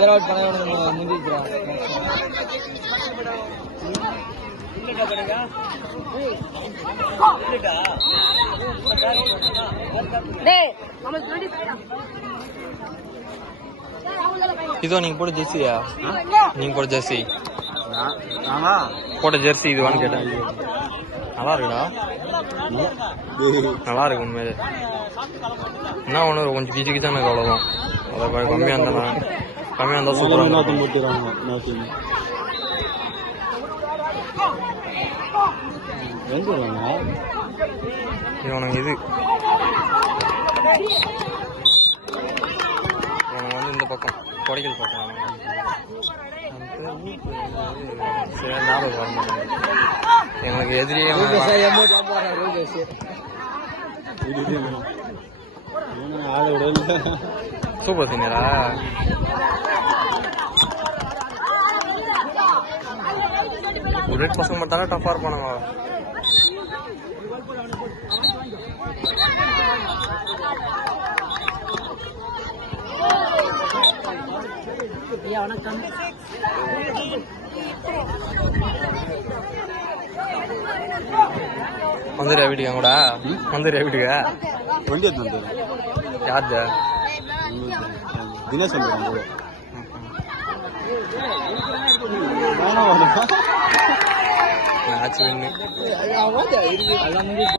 பேர் அவுட் பண்ண முடிஞ்சிருக்கிறான். இதோ நீங்க போட்ட ஜெர்சியா? நீங்க போட்ட ஜெர்சி போட்ட ஜெர்சி இதுவான்னு கேட்டேன். நல்லா இருக்குடா, நல்லா இருக்கு உண்மையிலே. என்ன ஒன்று கொஞ்சம் கிச்சு கிச்சான எனக்கு அவ்வளோதான். அதை கம்மியாக இருந்தால் சூப்பராக. இவனுக்கு இது இவனுக்கு வந்து இந்த பக்கம் கொடைகள் பக்கம் ஞாபகம் வர மாட்டாங்க. எங்களுக்கு எதிரியே சூப்பர் சீனியரா. புல்லட் பசங்க மட்டும் டஃபா இருப்பானுங்க. வந்துடுறியா வீட்டுக்கு? கூட வந்துடுறியா வீட்டுக்கு? யாரு தினேஷ் மேட்ச் வின்னு.